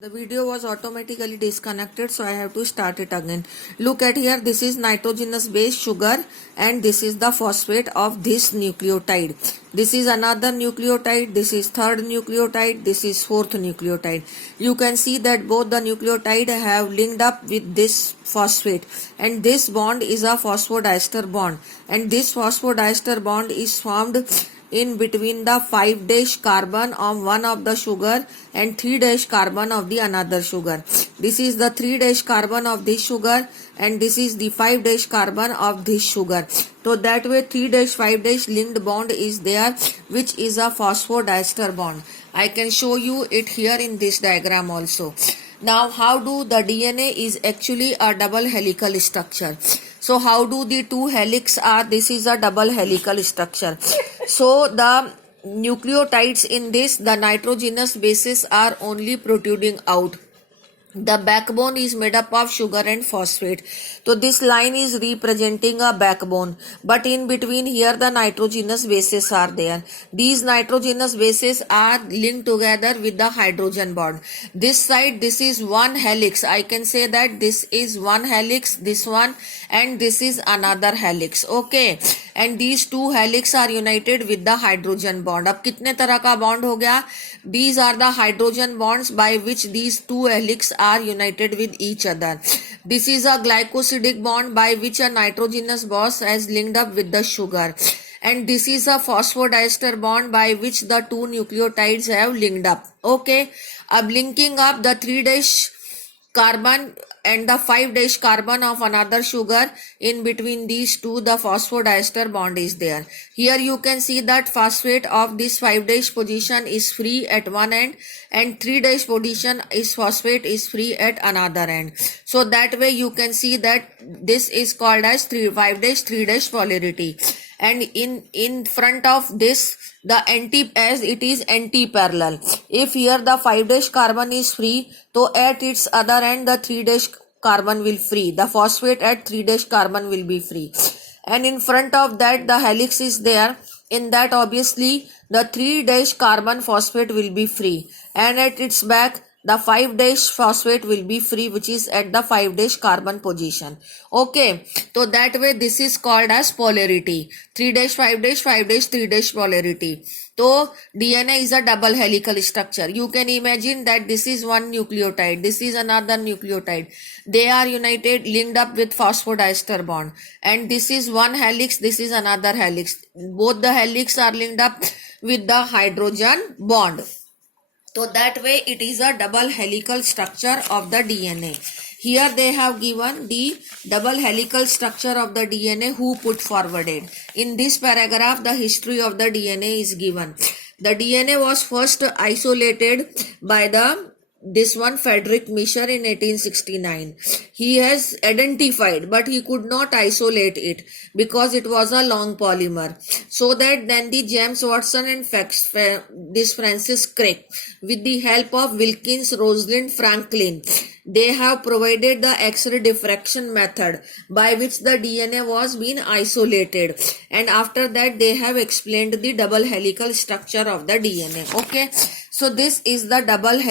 The video was automatically disconnected, so I have to start it again. Look at here, this is nitrogenous base sugar and this is the phosphate of this nucleotide. This is another nucleotide, this is third nucleotide, this is fourth nucleotide. You can see that both the nucleotide have linked up with this phosphate, and this bond is a phosphodiester bond, and this phosphodiester bond is formed in between the 5' carbon of one of the sugar and 3' carbon of the another sugar. This is the 3' carbon of this sugar and this is the 5' carbon of this sugar. So that way 3' 5' linked bond is there, which is a phosphodiester bond. I can show you it here in this diagram also. Now, how do the DNA is actually a double helical structure? So how do the two helix are? This is a double helical structure. So the nucleotides in this, the nitrogenous bases are only protruding out. The backbone is made up of sugar and phosphate. So this line is representing a backbone. But in between here the nitrogenous bases are there. These nitrogenous bases are linked together with the hydrogen bond. This side, this is one helix. I can say that this is one helix, this one, and this is another helix. Okay. And these two helix are united with the hydrogen bond. अब कितने तरह का bond हो गया? These are the hydrogen bonds by which these two helix are united with each other. This is a glycosidic bond by which a nitrogenous base has linked up with the sugar. And this is a phosphodiester bond by which the two nucleotides have linked up. Okay. अब linking up the 3' carbon and the 5' carbon of another sugar, in between these two the phosphodiester bond is there. Here you can see that phosphate of this 5' position is free at one end and 3' position is phosphate is free at another end. So that way you can see that this is called as 5' 3' polarity. And in front of this, the as it is anti-parallel. If here the 5' carbon is free, so at its other end the 3' carbon will free. The phosphate at 3' carbon will be free. And in front of that the helix is there. In that obviously the 3' carbon phosphate will be free. And at its back the 5' phosphate will be free, which is at the 5' carbon position. Okay. So that way this is called as polarity. 3' 5' 5' 3' polarity. So DNA is a double helical structure. You can imagine that this is one nucleotide. This is another nucleotide. They are united, linked up with phosphodiester bond. And this is one helix. This is another helix. Both the helix are linked up with the hydrogen bond. So that way it is a double helical structure of the DNA. Here they have given the double helical structure of the DNA who put forwarded. In this paragraph the history of the DNA is given. The DNA was first isolated by this one Friedrich Mischer in 1869. He has identified, but he could not isolate it because it was a long polymer. So that then the James Watson and this Francis Crick, with the help of Wilkins, Rosalind Franklin, they have provided the X-ray diffraction method by which the DNA was being isolated. And after that they have explained the double helical structure of the DNA. Okay. So this is the double helical